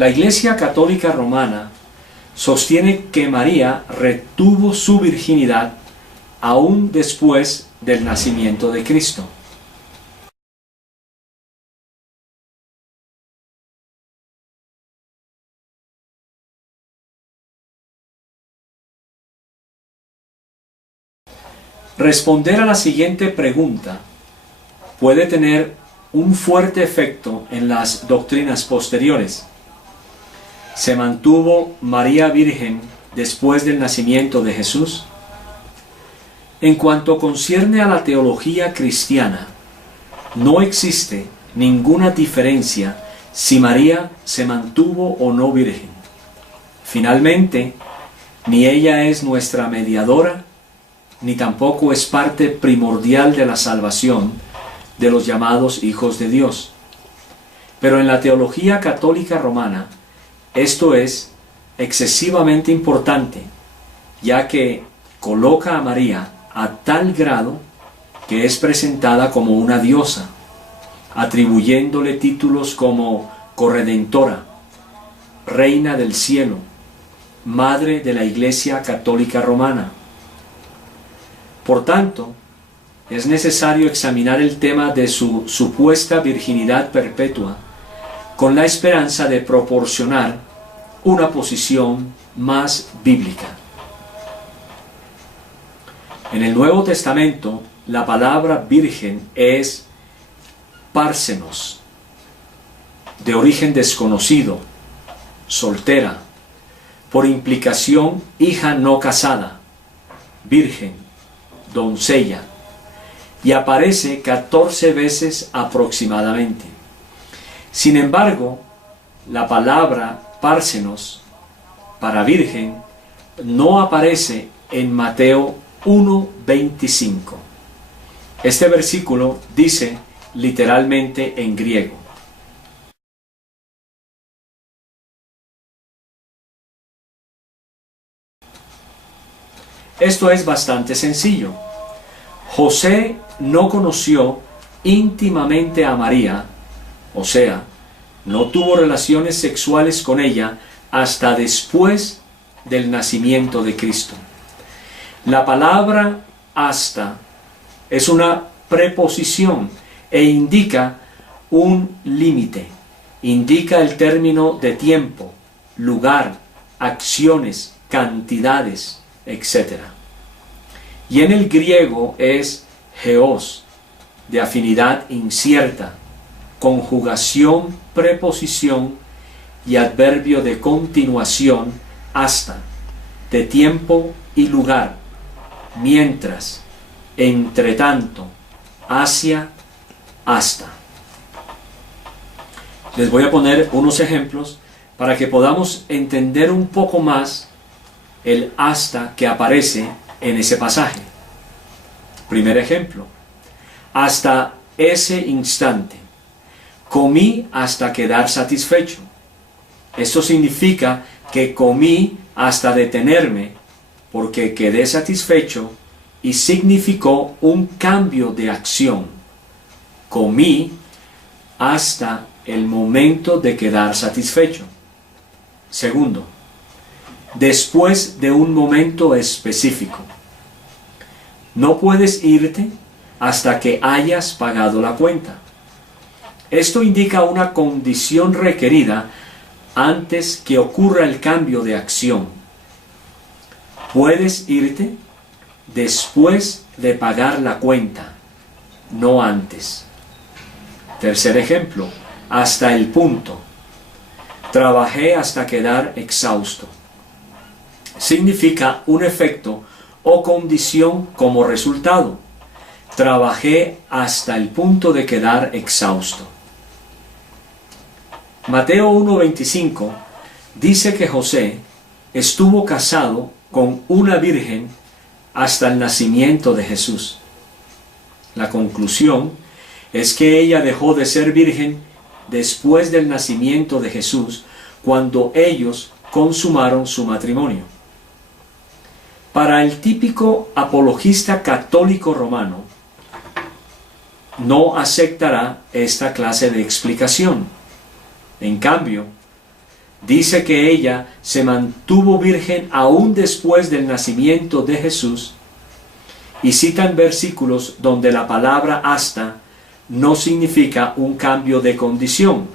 La Iglesia Católica Romana sostiene que María retuvo su virginidad aún después del nacimiento de Cristo. Responder a la siguiente pregunta puede tener un fuerte efecto en las doctrinas posteriores. ¿Se mantuvo María virgen después del nacimiento de Jesús? En cuanto concierne a la teología cristiana, no existe ninguna diferencia si María se mantuvo o no virgen. Finalmente, ni ella es nuestra mediadora, ni tampoco es parte primordial de la salvación de los llamados hijos de Dios. Pero en la teología católica romana, esto es excesivamente importante, ya que coloca a María a tal grado que es presentada como una diosa, atribuyéndole títulos como corredentora, reina del cielo, madre de la Iglesia Católica Romana. Por tanto, es necesario examinar el tema de su supuesta virginidad perpetua con la esperanza de proporcionar una posición más bíblica. En el Nuevo Testamento, la palabra virgen es pársenos, de origen desconocido, soltera, por implicación hija no casada, virgen, doncella, y aparece 14 veces aproximadamente. Sin embargo, la palabra pársenos para virgen no aparece en Mateo 1:25. Este versículo dice literalmente en griego: esto es bastante sencillo. José no conoció íntimamente a María, o sea, no tuvo relaciones sexuales con ella hasta después del nacimiento de Cristo. La palabra hasta es una preposición e indica un límite, indica el término de tiempo, lugar, acciones, cantidades, etc. Y en el griego es geos, de afinidad incierta, conjugación, preposición y adverbio de continuación hasta, de tiempo y lugar, mientras, entre tanto, hacia, hasta. Les voy a poner unos ejemplos para que podamos entender un poco más el hasta que aparece en ese pasaje. Primer ejemplo: hasta ese instante, comí hasta quedar satisfecho. Esto significa que comí hasta detenerme, porque quedé satisfecho y significó un cambio de acción. Comí hasta el momento de quedar satisfecho. Segundo, después de un momento específico. No puedes irte hasta que hayas pagado la cuenta. Esto indica una condición requerida antes que ocurra el cambio de acción. Puedes irte después de pagar la cuenta, no antes. Tercer ejemplo: hasta el punto. Trabajé hasta quedar exhausto. Significa un efecto o condición como resultado. Trabajé hasta el punto de quedar exhausto. Mateo 1:25 dice que José estuvo casado con una virgen hasta el nacimiento de Jesús. La conclusión es que ella dejó de ser virgen después del nacimiento de Jesús, cuando ellos consumaron su matrimonio. Para el típico apologista católico romano, no aceptará esta clase de explicación. En cambio, dice que ella se mantuvo virgen aún después del nacimiento de Jesús, y citan versículos donde la palabra hasta no significa un cambio de condición,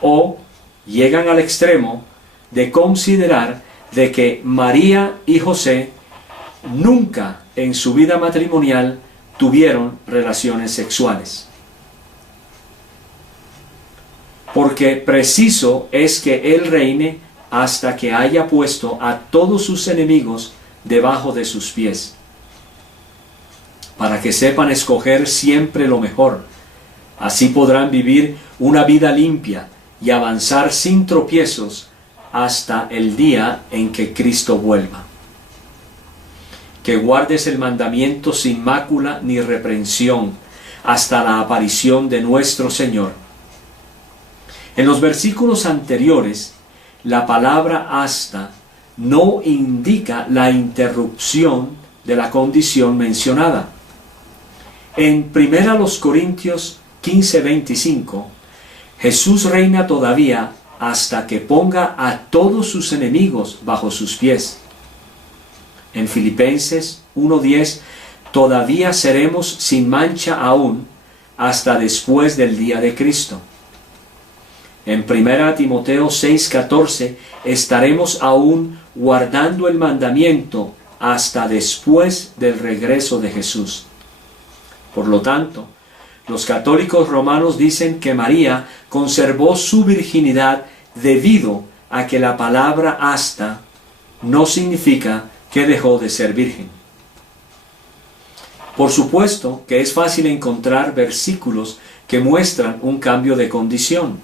o llegan al extremo de considerar de que María y José nunca en su vida matrimonial tuvieron relaciones sexuales. Porque preciso es que Él reine hasta que haya puesto a todos sus enemigos debajo de sus pies, para que sepan escoger siempre lo mejor. Así podrán vivir una vida limpia y avanzar sin tropiezos hasta el día en que Cristo vuelva. Que guardes el mandamiento sin mácula ni reprensión hasta la aparición de nuestro Señor. En los versículos anteriores, la palabra hasta no indica la interrupción de la condición mencionada. En 1 Corintios 15:25, Jesús reina todavía hasta que ponga a todos sus enemigos bajo sus pies. En Filipenses 1:10, todavía seremos sin mancha aún hasta después del día de Cristo. En 1 Timoteo 6:14, estaremos aún guardando el mandamiento hasta después del regreso de Jesús. Por lo tanto, los católicos romanos dicen que María conservó su virginidad debido a que la palabra hasta no significa que dejó de ser virgen. Por supuesto que es fácil encontrar versículos que muestran un cambio de condición.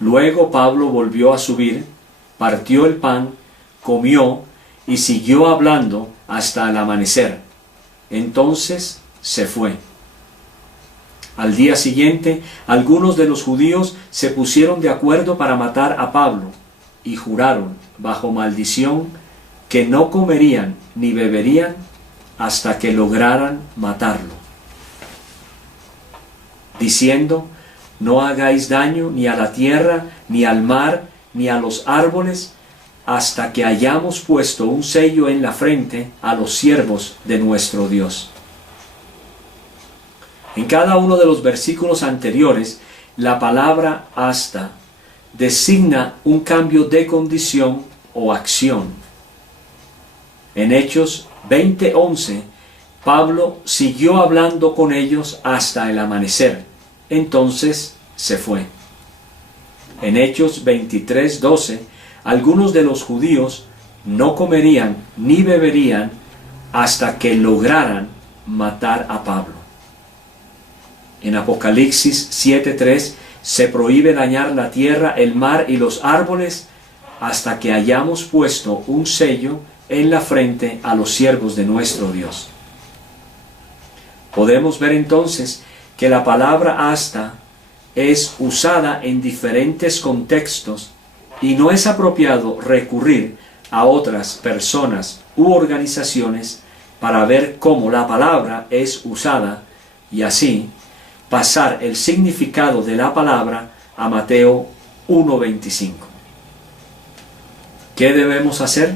Luego Pablo volvió a subir, partió el pan, comió y siguió hablando hasta el amanecer. Entonces se fue. Al día siguiente, algunos de los judíos se pusieron de acuerdo para matar a Pablo y juraron, bajo maldición, que no comerían ni beberían hasta que lograran matarlo, diciendo: no hagáis daño ni a la tierra, ni al mar, ni a los árboles, hasta que hayamos puesto un sello en la frente a los siervos de nuestro Dios. En cada uno de los versículos anteriores, la palabra hasta designa un cambio de condición o acción. En Hechos 20:11, Pablo siguió hablando con ellos hasta el amanecer. Entonces se fue. En Hechos 23:12, algunos de los judíos no comerían ni beberían hasta que lograran matar a Pablo. En Apocalipsis 7:3 se prohíbe dañar la tierra, el mar y los árboles hasta que hayamos puesto un sello en la frente a los siervos de nuestro Dios. Podemos ver entonces que la palabra hasta es usada en diferentes contextos y no es apropiado recurrir a otras personas u organizaciones para ver cómo la palabra es usada y así pasar el significado de la palabra a Mateo 1:25. ¿Qué debemos hacer?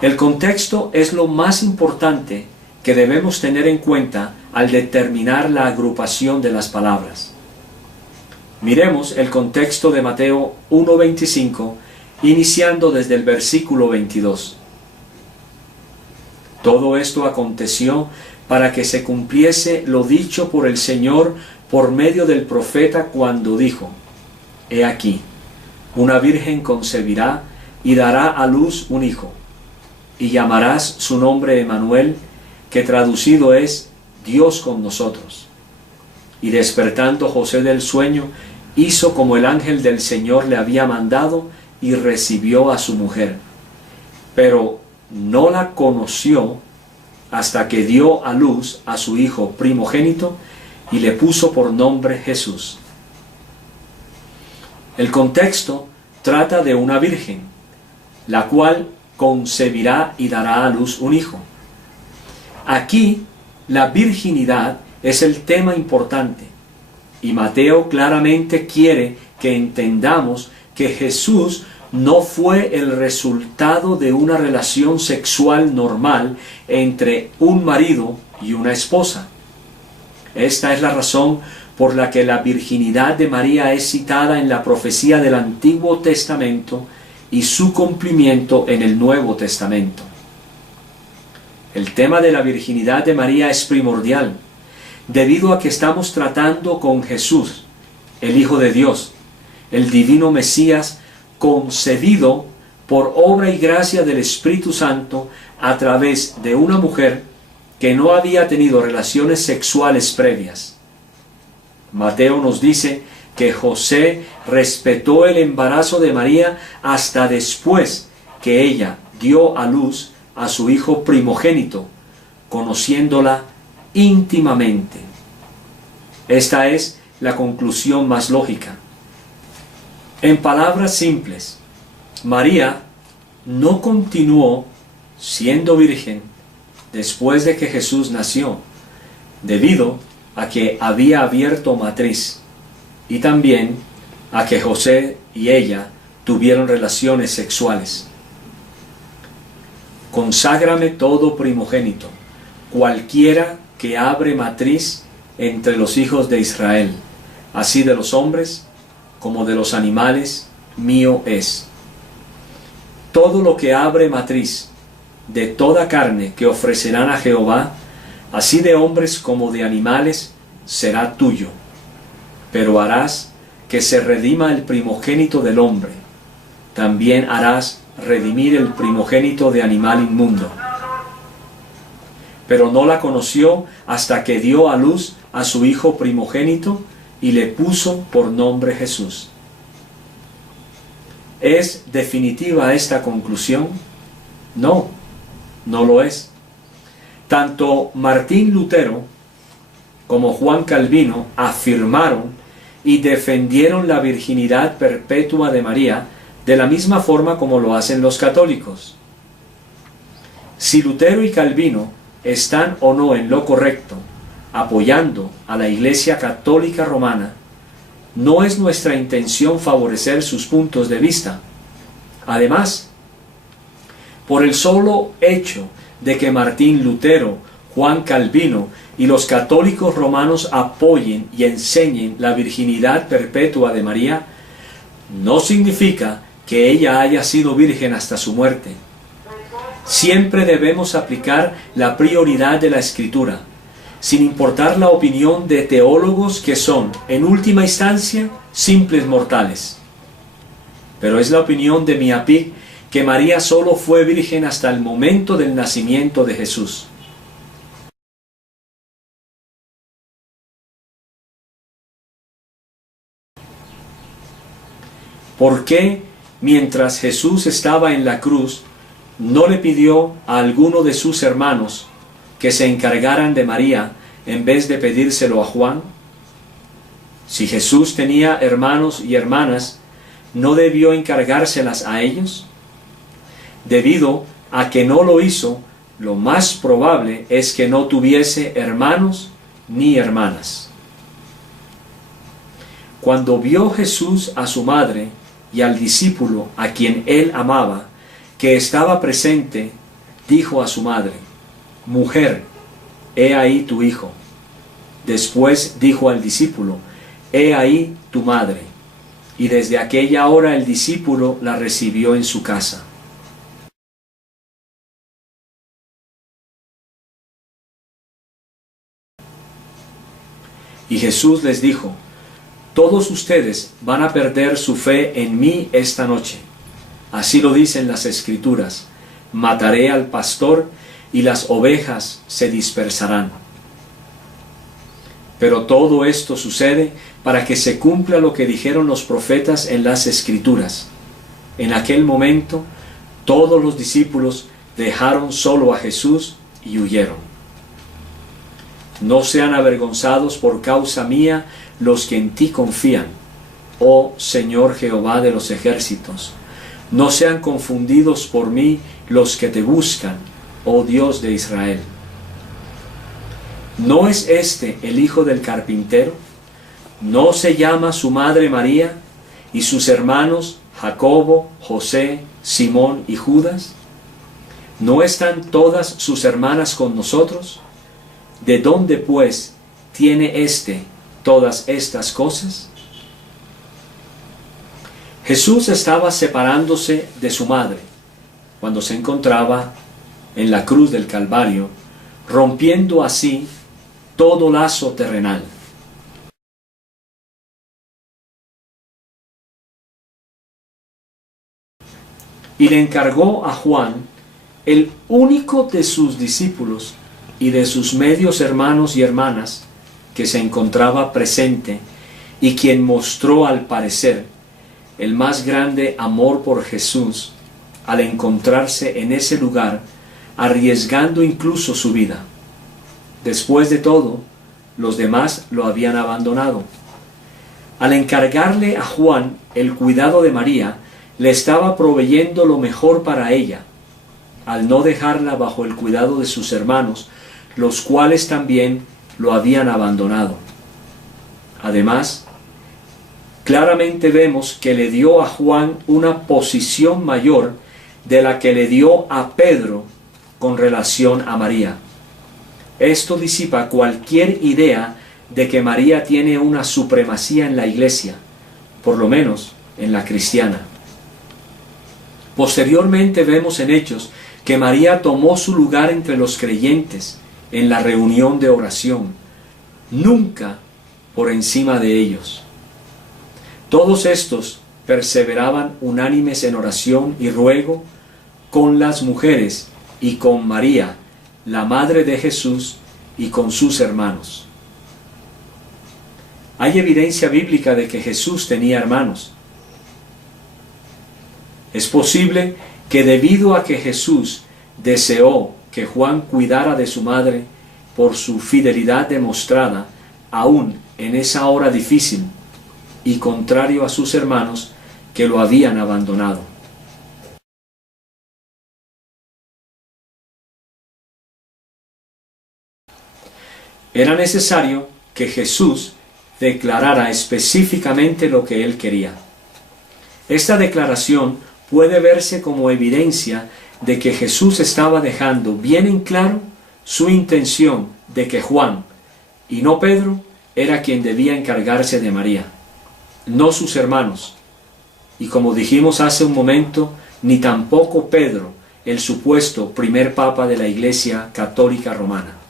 El contexto es lo más importante que debemos tener en cuenta al determinar la agrupación de las palabras. Miremos el contexto de Mateo 1:25, iniciando desde el versículo 22. Todo esto aconteció para que se cumpliese lo dicho por el Señor por medio del profeta cuando dijo: He aquí, una virgen concebirá y dará a luz un hijo, y llamarás su nombre Emmanuel, que traducido es Dios con nosotros. Y despertando José del sueño, hizo como el ángel del Señor le había mandado, y recibió a su mujer. Pero no la conoció hasta que dio a luz a su hijo primogénito, y le puso por nombre Jesús. El contexto trata de una virgen, la cual concebirá y dará a luz un hijo. Aquí La virginidad es el tema importante y Mateo claramente quiere que entendamos que Jesús no fue el resultado de una relación sexual normal entre un marido y una esposa. Esta es la razón por la que la virginidad de María es citada en la profecía del Antiguo Testamento y su cumplimiento en el Nuevo Testamento. El tema de la virginidad de María es primordial, debido a que estamos tratando con Jesús, el Hijo de Dios, el divino Mesías, concebido por obra y gracia del Espíritu Santo a través de una mujer que no había tenido relaciones sexuales previas. Mateo nos dice que José respetó el embarazo de María hasta después que ella dio a luz a su hijo primogénito, conociéndola íntimamente. Esta es la conclusión más lógica. En palabras simples, María no continuó siendo virgen después de que Jesús nació, debido a que había abierto matriz y también a que José y ella tuvieron relaciones sexuales. Conságrame todo primogénito, cualquiera que abre matriz entre los hijos de Israel, así de los hombres como de los animales, mío es. Todo lo que abre matriz de toda carne que ofrecerán a Jehová, así de hombres como de animales, será tuyo. Pero harás que se redima el primogénito del hombre. También harás redimir el primogénito de animal inmundo. Pero no la conoció hasta que dio a luz a su hijo primogénito y le puso por nombre Jesús. ¿Es definitiva esta conclusión? No, no lo es. Tanto Martín Lutero como Juan Calvino afirmaron y defendieron la virginidad perpetua de María de la misma forma como lo hacen los católicos. Si Lutero y Calvino están o no en lo correcto, apoyando a la Iglesia Católica Romana, no es nuestra intención favorecer sus puntos de vista. Además, por el solo hecho de que Martín Lutero, Juan Calvino y los católicos romanos apoyen y enseñen la virginidad perpetua de María, no significa que ella haya sido virgen hasta su muerte. Siempre debemos aplicar la prioridad de la Escritura, sin importar la opinión de teólogos que son, en última instancia, simples mortales. Pero es la opinión de Miapic que María solo fue virgen hasta el momento del nacimiento de Jesús. ¿Por qué, mientras Jesús estaba en la cruz, no le pidió a alguno de sus hermanos que se encargaran de María en vez de pedírselo a Juan? Si Jesús tenía hermanos y hermanas, ¿no debió encargárselas a ellos? Debido a que no lo hizo, lo más probable es que no tuviese hermanos ni hermanas. Cuando vio Jesús a su madre y al discípulo a quien él amaba, que estaba presente, dijo a su madre: «Mujer, he ahí tu hijo». Después dijo al discípulo: «He ahí tu madre». Y desde aquella hora el discípulo la recibió en su casa. Y Jesús les dijo: «Todos ustedes van a perder su fe en mí esta noche. Así lo dicen las Escrituras: mataré al pastor y las ovejas se dispersarán». Pero todo esto sucede para que se cumpla lo que dijeron los profetas en las Escrituras. En aquel momento, todos los discípulos dejaron solo a Jesús y huyeron. No sean avergonzados por causa mía los que en ti confían, oh Señor Jehová de los ejércitos. No sean confundidos por mí los que te buscan, oh Dios de Israel. ¿No es este el hijo del carpintero? ¿No se llama su madre María y sus hermanos Jacobo, José, Simón y Judas? ¿No están todas sus hermanas con nosotros? ¿De dónde, pues, tiene éste todas estas cosas? Jesús estaba separándose de su madre cuando se encontraba en la cruz del Calvario, rompiendo así todo lazo terrenal. Y le encargó a Juan, el único de sus discípulos y de sus medios hermanos y hermanas, que se encontraba presente y quien mostró al parecer el más grande amor por Jesús al encontrarse en ese lugar, arriesgando incluso su vida. Después de todo, los demás lo habían abandonado. Al encargarle a Juan el cuidado de María, le estaba proveyendo lo mejor para ella, al no dejarla bajo el cuidado de sus hermanos, los cuales también lo habían abandonado. Además, claramente vemos que le dio a Juan una posición mayor de la que le dio a Pedro con relación a María. Esto disipa cualquier idea de que María tiene una supremacía en la iglesia, por lo menos en la cristiana. Posteriormente vemos en Hechos que María tomó su lugar entre los creyentes en la reunión de oración, nunca por encima de ellos. Todos estos perseveraban unánimes en oración y ruego con las mujeres y con María, la madre de Jesús, y con sus hermanos. Hay evidencia bíblica de que Jesús tenía hermanos. Es posible que debido a que Jesús deseó que Juan cuidara de su madre por su fidelidad demostrada, aún en esa hora difícil, y contrario a sus hermanos que lo habían abandonado. Era necesario que Jesús declarara específicamente lo que él quería. Esta declaración puede verse como evidencia de que Jesús estaba dejando bien en claro su intención de que Juan, y no Pedro, era quien debía encargarse de María, no sus hermanos, y como dijimos hace un momento, ni tampoco Pedro, el supuesto primer papa de la Iglesia Católica Romana.